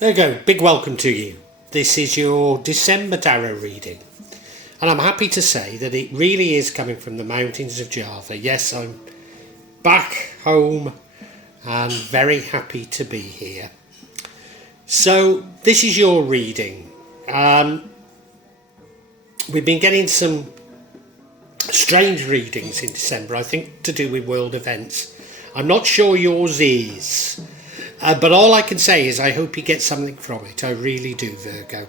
There you go, big welcome to you. This is your December tarot reading. And I'm happy to say that it really is coming from the mountains of Java. Yes, I'm back home and very happy to be here. So this is your reading. We've been getting some strange readings in December, I think to do with world events. I'm not sure yours is. But all I can say is I hope you get something from it. I really do, Virgo.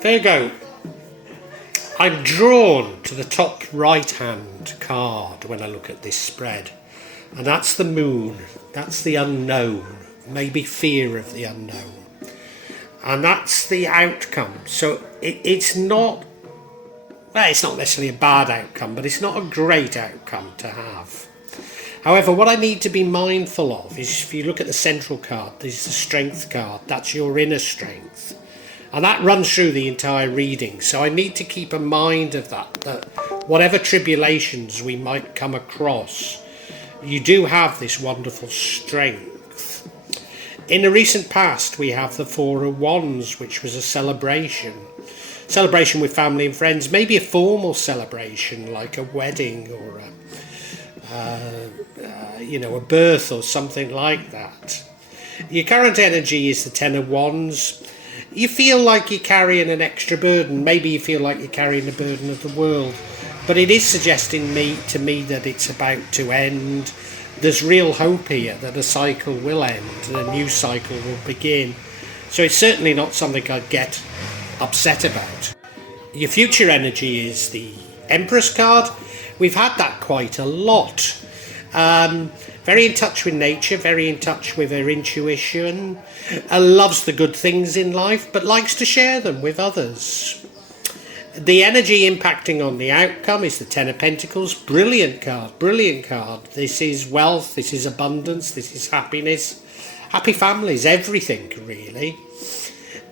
There you go. I'm drawn to the top right hand card when I look at this spread. And that's the moon. That's the unknown. Maybe fear of the unknown. And that's the outcome. So it's not... Well, it's not necessarily a bad outcome, but it's not a great outcome to have. However, what I need to be mindful of is if you look at the central card, there's the strength card. That's your inner strength. And that runs through the entire reading. So I need to keep a mind of that whatever tribulations we might come across, you do have this wonderful strength. In the recent past, we have the Four of Wands, which was a celebration with family and friends, maybe a formal celebration like a wedding or a birth or something like that. Your current energy is the Ten of Wands. You feel like you're carrying an extra burden. Maybe you feel like you're carrying the burden of the world, but it is suggesting to me that it's about to end. There's real hope here that a cycle will end and a new cycle will begin. So it's certainly not something I'd get upset about. Your future energy is the Empress card. We've had that quite a lot. Very in touch with nature, very in touch with her intuition, loves the good things in life, but likes to share them with others. The energy impacting on the outcome is the Ten of Pentacles. Brilliant card, brilliant card. This is wealth, this is abundance, this is happiness, happy families, everything really.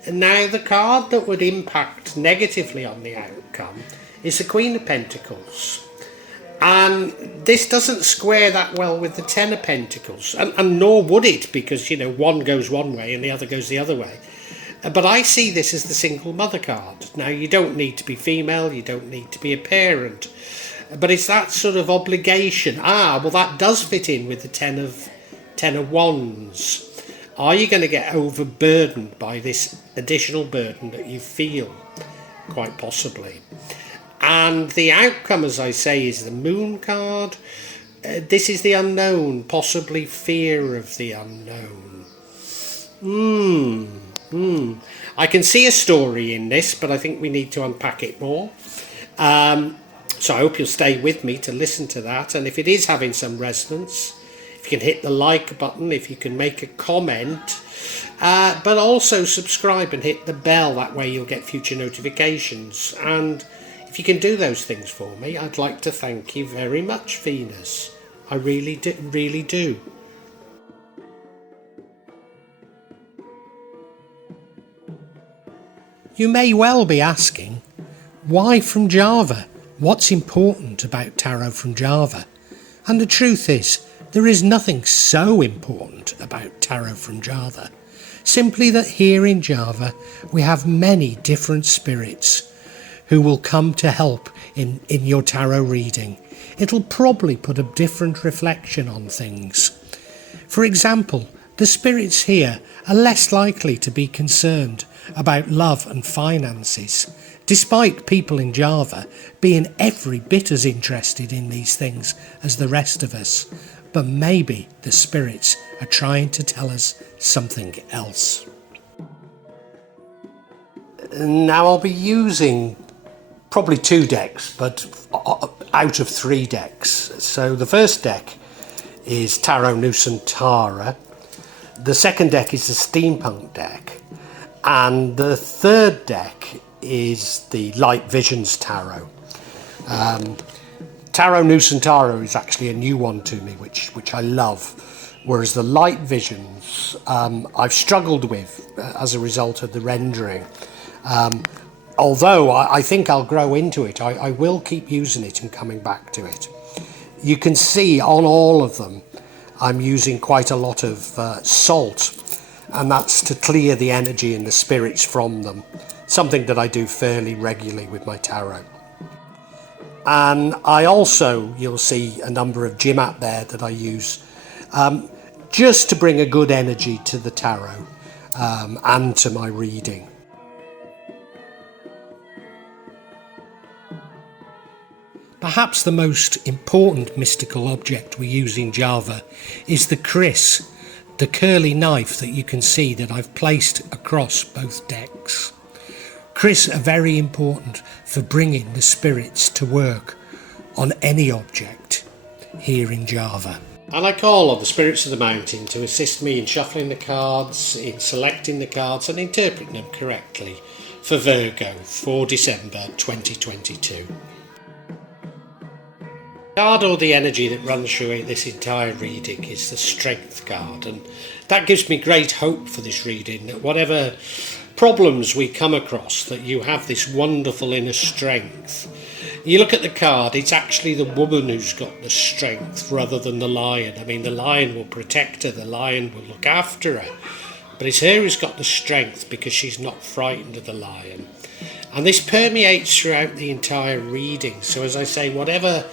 And now the card that would impact negatively on the outcome is the Queen of Pentacles. And this doesn't square that well with the Ten of Pentacles, and nor would it, because, one goes one way and the other goes the other way. But I see this as the single mother card. Now, you don't need to be female, you don't need to be a parent, but it's that sort of obligation. Well, that does fit in with the Ten of Wands. Are you going to get overburdened by this additional burden that you feel? Quite possibly. And the outcome, as I say, is the Moon card. This is the unknown, possibly fear of the unknown. I can see a story in this, but I think we need to unpack it more. So I hope you'll stay with me to listen to that. And if it is having some resonance, if you can hit the like button, if you can make a comment, but also subscribe and hit the bell. That way you'll get future notifications. And if you can do those things for me, I'd like to thank you very much, Venus. I really do. You may well be asking, why from Java? What's important about tarot from Java? And the truth is, there is nothing so important about tarot from Java. Simply that here in Java, we have many different spirits who will come to help in your tarot reading. It'll probably put a different reflection on things. For example, the spirits here are less likely to be concerned about love and finances, despite people in Java being every bit as interested in these things as the rest of us. But maybe the spirits are trying to tell us something else. Now I'll be using probably 2 decks, but out of 3 decks. So the first deck is Tarot Nusantara. The second deck is the Steampunk deck. And the third deck is the Light Visions Tarot. Tarot Nusantara is actually a new one to me, which I love. Whereas the Light Visions, I've struggled with as a result of the rendering. Although I think I'll grow into it, I will keep using it and coming back to it. You can see on all of them I'm using quite a lot of salt, and that's to clear the energy and the spirits from them, something that I do fairly regularly with my tarot. And I also, you'll see a number of Jimat there that I use just to bring a good energy to the tarot and to my reading. Perhaps the most important mystical object we use in Java is the kris, the curly knife that you can see that I've placed across both decks. Kris are very important for bringing the spirits to work on any object here in Java. And I call on the spirits of the mountain to assist me in shuffling the cards, in selecting the cards and interpreting them correctly for Virgo for December 2022. The card or the energy that runs through this entire reading is the Strength card, and that gives me great hope for this reading, that whatever problems we come across, that you have this wonderful inner strength. You look at the card, it's actually the woman who's got the strength rather than the lion. I mean, the lion will protect her, the lion will look after her, but it's her who's got the strength because she's not frightened of the lion. And this permeates throughout the entire reading. So as I say, whatever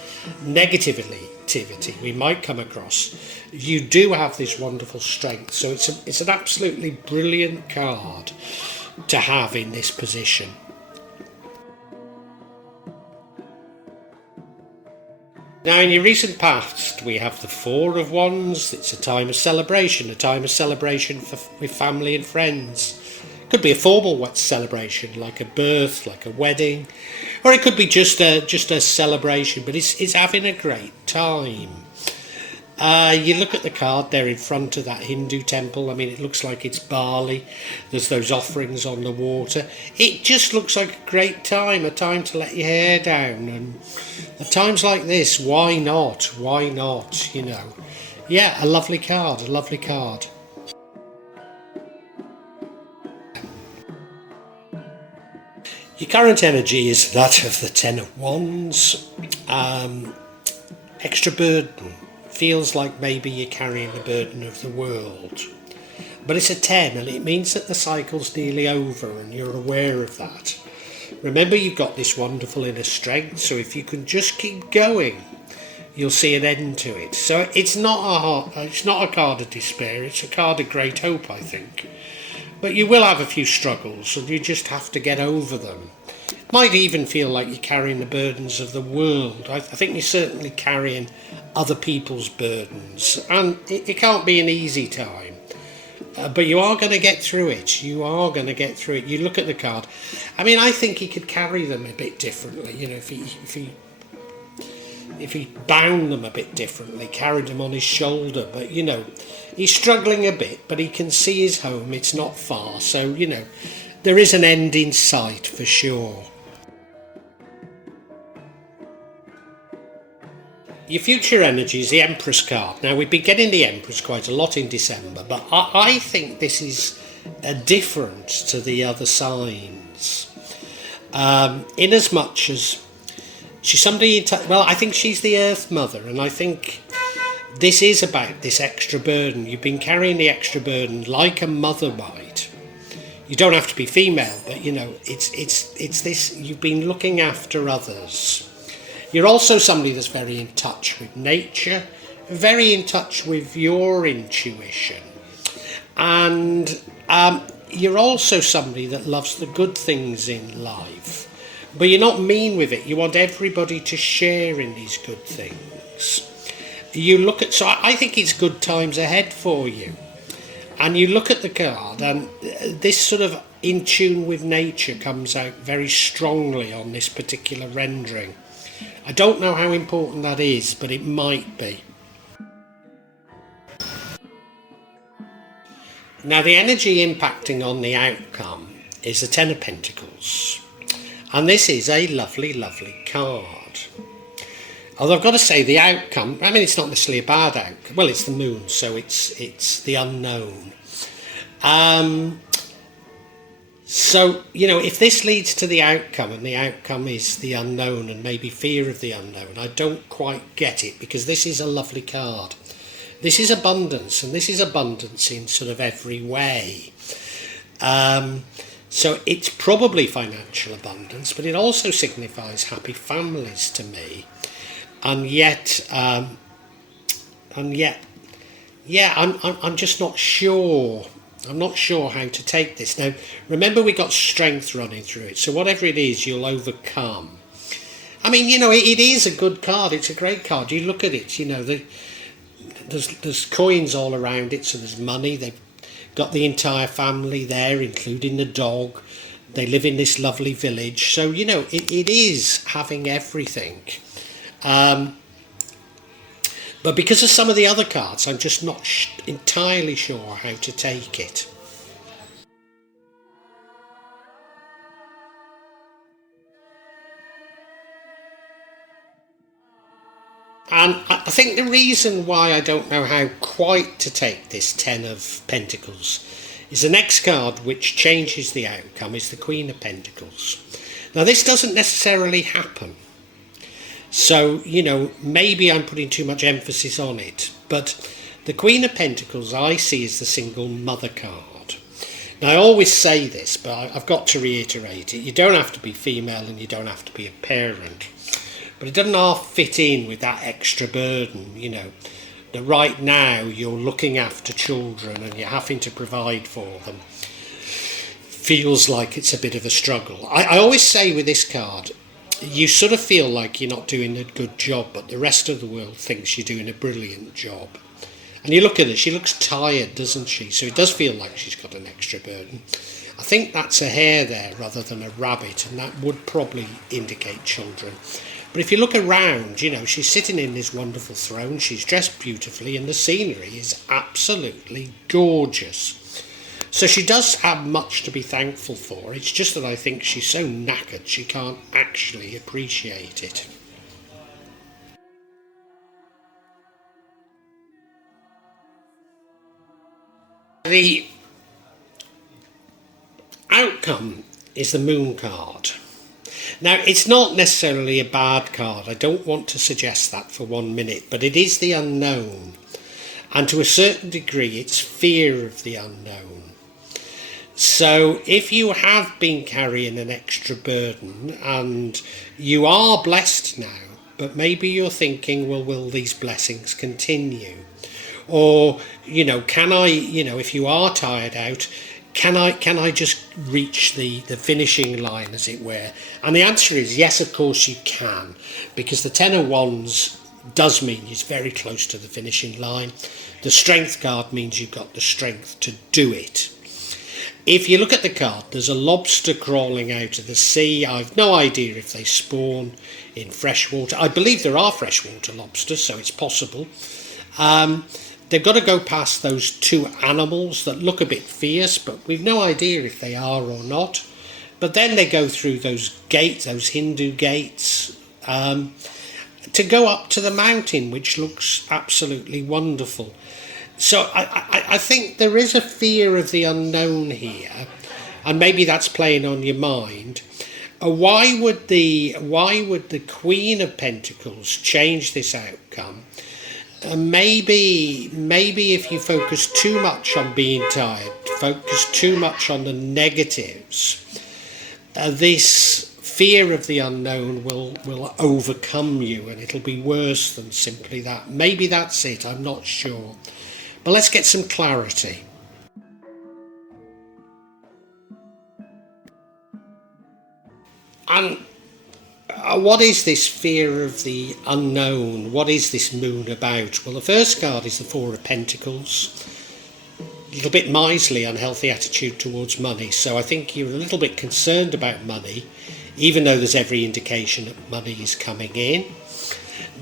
negativity we might come across, you do have this wonderful strength. So it's an absolutely brilliant card to have in this position. Now, in your recent past, we have the Four of Wands. It's a time of celebration with family and friends. Could be a formal celebration, like a birth, like a wedding, or it could be just a celebration, but it's having a great time. You look at the card there in front of that Hindu temple. I mean, it looks like it's Bali. There's those offerings on the water. It just looks like a great time, a time to let your hair down. And at times like this, why not? Why not, you know? Yeah, a lovely card. Your current energy is that of the Ten of Wands. Extra burden. Feels like maybe you're carrying the burden of the world. But it's a 10, and it means that the cycle's nearly over and you're aware of that. Remember, you've got this wonderful inner strength, so if you can just keep going, you'll see an end to it. So it's not a card of despair, it's a card of great hope, I think. But you will have a few struggles, and you just have to get over them. Might even feel like you're carrying the burdens of the world. I think you're certainly carrying other people's burdens, and it can't be an easy time. But you are going to get through it. You look at the card. I mean, I think he could carry them a bit differently. You know, if he bound them a bit differently, carried them on his shoulder. But, you know, he's struggling a bit, but he can see his home. It's not far. So, you know, there is an end in sight for sure. Your future energy is the Empress card. Now, we've been getting the Empress quite a lot in December, but I think this is different to the other signs. In as much as she's somebody, I think she's the Earth Mother, and I think this is about this extra burden. You've been carrying the extra burden like a mother might. You don't have to be female, but, you know, it's this, you've been looking after others. You're also somebody that's very in touch with nature, very in touch with your intuition. And you're also somebody that loves the good things in life. But you're not mean with it. You want everybody to share in these good things. So I think it's good times ahead for you. And you look at the card, and this sort of in tune with nature comes out very strongly on this particular rendering. I don't know how important that is, but it might be. Now, the energy impacting on the outcome is the Ten of Pentacles. And this is a lovely, lovely card. Although I've got to say the outcome, I mean, it's not necessarily a bad outcome. Well, it's the moon, so it's the unknown. So, if this leads to the outcome, and the outcome is the unknown and maybe fear of the unknown, I don't quite get it, because this is a lovely card. This is abundance, and this is abundance in sort of every way. So it's probably financial abundance, but it also signifies happy families to me. And yet, yeah, I'm just not sure. I'm not sure how to take this. Now, remember, we got strength running through it. So whatever it is, you'll overcome. I mean, it is a good card. It's a great card. You look at it, there's coins all around it, so there's money. They've got the entire family there, including the dog. They live in this lovely village. So, it is having everything. But because of some of the other cards, I'm just not entirely sure how to take it. And I think the reason why I don't know how quite to take this Ten of Pentacles is the next card, which changes the outcome, is the Queen of Pentacles. Now, this doesn't necessarily happen. So, maybe I'm putting too much emphasis on it. But the Queen of Pentacles I see as the single mother card. Now, I always say this, but I've got to reiterate it. You don't have to be female and you don't have to be a parent. But it doesn't half fit in with that extra burden, that right now you're looking after children and you're having to provide for them. Feels like it's a bit of a struggle. I always say with this card, you sort of feel like you're not doing a good job, but the rest of the world thinks you're doing a brilliant job. And you look at her, she looks tired, doesn't she? So it does feel like she's got an extra burden. I think that's a hare there rather than a rabbit, and that would probably indicate children. But if you look around, she's sitting in this wonderful throne, she's dressed beautifully, and the scenery is absolutely gorgeous. So she does have much to be thankful for. It's just that I think she's so knackered she can't actually appreciate it. The outcome is the Moon card. Now, it's not necessarily a bad card. I don't want to suggest that for 1 minute, but it is the unknown. And to a certain degree, it's fear of the unknown. So if you have been carrying an extra burden and you are blessed now, but maybe you're thinking, well, will these blessings continue? Or, can I, if you are tired out, can I just reach the finishing line, as it were? And the answer is yes, of course you can, because the Ten of Wands does mean it's very close to the finishing line. The Strength card means you've got the strength to do it. If you look at the card, there's a lobster crawling out of the sea. I've no idea if they spawn in freshwater. I believe there are freshwater lobsters, so it's possible. They've got to go past those two animals that look a bit fierce, but we've no idea if they are or not. But then they go through those gates, those Hindu gates, to go up to the mountain, which looks absolutely wonderful. So I think there is a fear of the unknown here, and maybe that's playing on your mind. Why would the Queen of Pentacles change this outcome? Maybe if you focus too much on being tired, focus too much on the negatives, this fear of the unknown will overcome you, and it'll be worse than simply that. Maybe that's it, I'm not sure. But let's get some clarity. And what is this fear of the unknown? What is this moon about? Well, the first card is the Four of Pentacles. A little bit miserly, unhealthy attitude towards money. So I think you're a little bit concerned about money, even though there's every indication that money is coming in.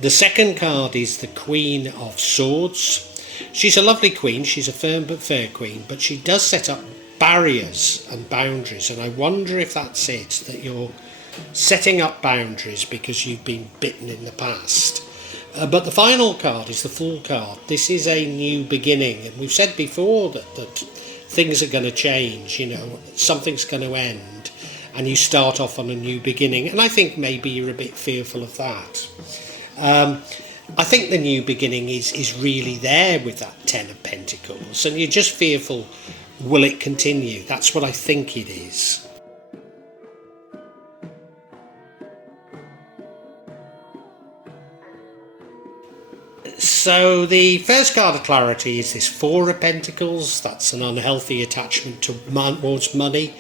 The second card is the Queen of Swords. She's a lovely queen, she's a firm but fair queen, but she does set up barriers and boundaries, and I wonder if that's it, that you're setting up boundaries because you've been bitten in the past. But the final card is the Fool card. This is a new beginning, and we've said before that things are going to change, something's going to end, and you start off on a new beginning. And I think maybe you're a bit fearful of that. I think the new beginning is really there with that Ten of Pentacles, and you're just fearful, will it continue? That's what I think it is. So the first card of clarity is this Four of Pentacles. That's an unhealthy attachment towards money,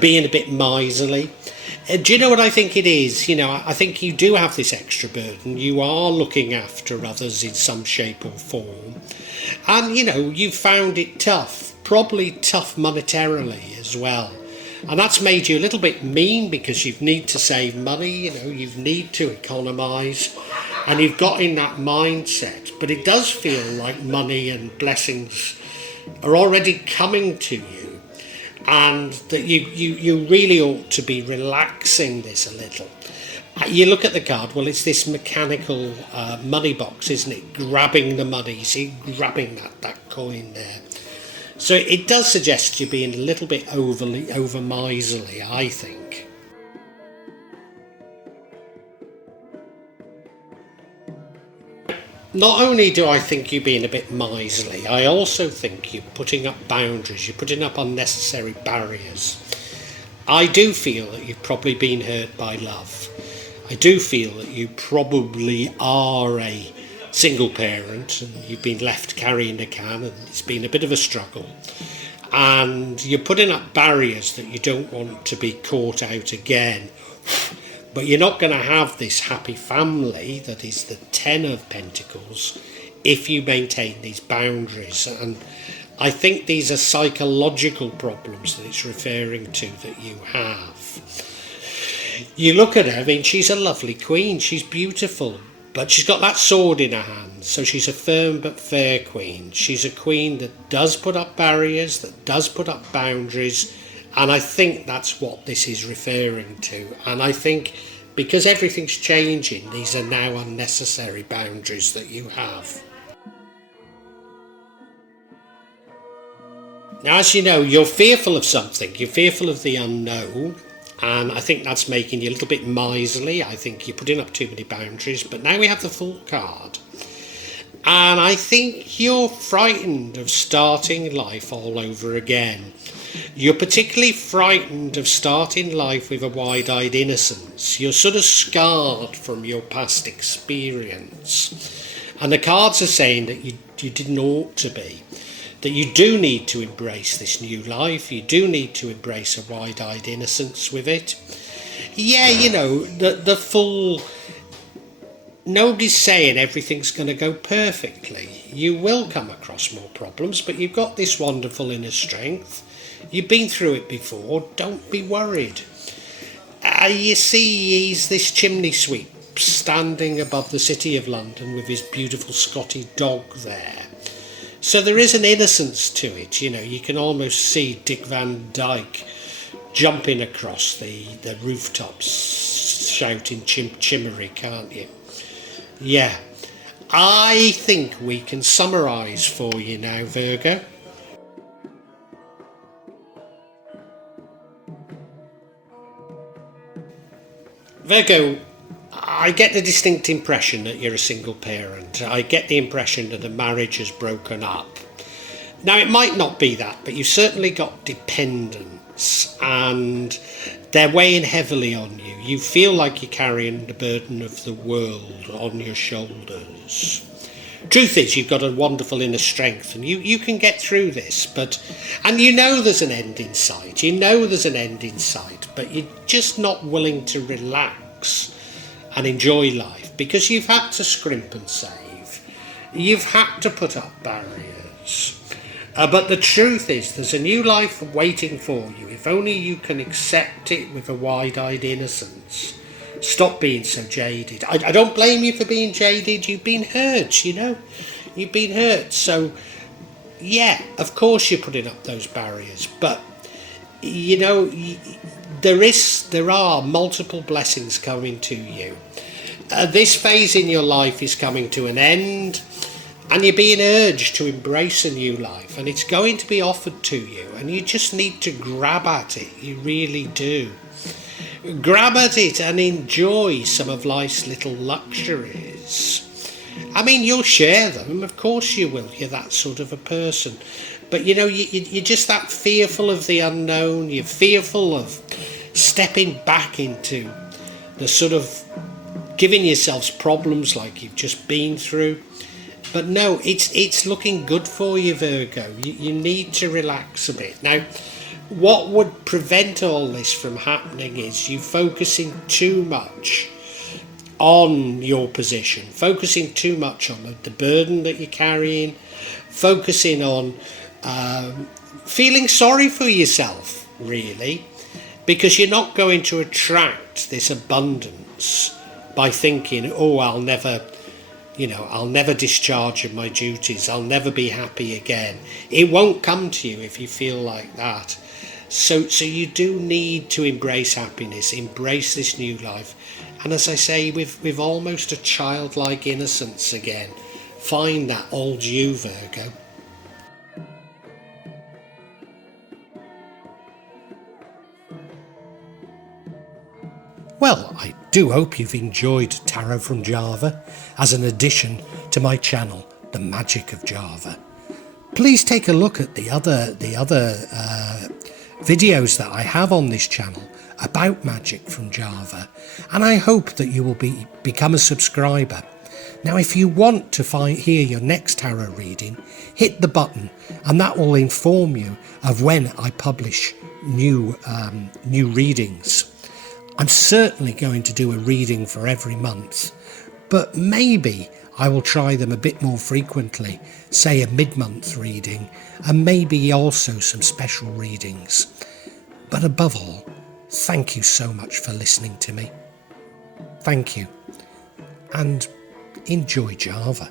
being a bit miserly. Do you know what I think it is? I think you do have this extra burden. You are looking after others in some shape or form. And, you've found it tough, probably tough monetarily as well. And that's made you a little bit mean because you need to save money, you need to economise, and you've got in that mindset. But it does feel like money and blessings are already coming to you, and that you really ought to be relaxing this a little. You look at the card, well, it's this mechanical money box, isn't it? Grabbing the money, see, grabbing that coin there. So it does suggest you being a little bit over miserly, I think. Not only do I think you being a bit miserly, I also think you're putting up boundaries, you're putting up unnecessary barriers. I do feel that you've probably been hurt by love. I do feel that you probably are a single parent and you've been left carrying a can, and it's been a bit of a struggle. And you're putting up barriers that you don't want to be caught out again. But you're not going to have this happy family that is the Ten of Pentacles if you maintain these boundaries. And I think these are psychological problems that it's referring to that you have. You look at her, she's a lovely queen, she's beautiful, but she's got that sword in her hand, so she's a firm but fair queen. She's a queen that does put up barriers, that does put up boundaries, and I think that's what this is referring to. And I think because everything's changing, these are now unnecessary boundaries that you have. Now, as you know, you're fearful of something. You're fearful of the unknown, and I think that's making you a little bit miserly. I think you're putting up too many boundaries, but now we have the Fool card. And I think you're frightened of starting life all over again. You're particularly frightened of starting life with a wide-eyed innocence. You're sort of scarred from your past experience. And the cards are saying that you didn't ought to be. That you do need to embrace this new life. You do need to embrace a wide-eyed innocence with it. Yeah, the Fool... Nobody's saying everything's going to go perfectly. You will come across more problems, but you've got this wonderful inner strength. You've been through it before. Don't be worried. You see, he's this chimney sweep standing above the City of London with his beautiful Scotty dog there. So there is an innocence to it. You can almost see Dick Van Dyke jumping across the rooftops shouting chimmery, can't you? Yeah, I think we can summarise for you now, Virgo. Virgo, I get the distinct impression that you're a single parent. I get the impression that the marriage has broken up. Now, it might not be that, but you've certainly got dependents, and they're weighing heavily on you. You feel like you're carrying the burden of the world on your shoulders. Truth is, you've got a wonderful inner strength, and you can get through this, and there's an end in sight. There's an end in sight, but you're just not willing to relax and enjoy life because you've had to scrimp and save. You've had to put up barriers. But the truth is, there's a new life waiting for you, if only you can accept it with a wide-eyed innocence. Stop being so jaded. I don't blame you for being jaded. You've been hurt, You've been hurt. So, yeah, of course you're putting up those barriers. But, there are multiple blessings coming to you. This phase in your life is coming to an end. And you're being urged to embrace a new life, and it's going to be offered to you, and you just need to grab at it. You really do. Grab at it and enjoy some of life's little luxuries. I mean, you'll share them, of course you will. You're that sort of a person. But you know, you're just that fearful of the unknown. You're fearful of stepping back into the sort of giving yourselves problems like you've just been through. But no, it's looking good for you, Virgo. You need to relax a bit. Now, what would prevent all this from happening is you focusing too much on your position, focusing too much on the burden that you're carrying, focusing on feeling sorry for yourself, really, because you're not going to attract this abundance by thinking, oh, I'll never discharge my duties, I'll never be happy again. It won't come to you if you feel like that. So you do need to embrace happiness, embrace this new life. And as I say, with almost a childlike innocence again, find that old you, Virgo. Well, I do hope you've enjoyed Tarot from Java as an addition to my channel, The Magic of Java. Please take a look at the other videos that I have on this channel about magic from Java, and I hope that you will become a subscriber. Now, if you want to hear your next tarot reading, hit the button, and that will inform you of when I publish new readings. I'm certainly going to do a reading for every month, but maybe I will try them a bit more frequently, say a mid-month reading, and maybe also some special readings. But above all, thank you so much for listening to me. Thank you, and enjoy Java.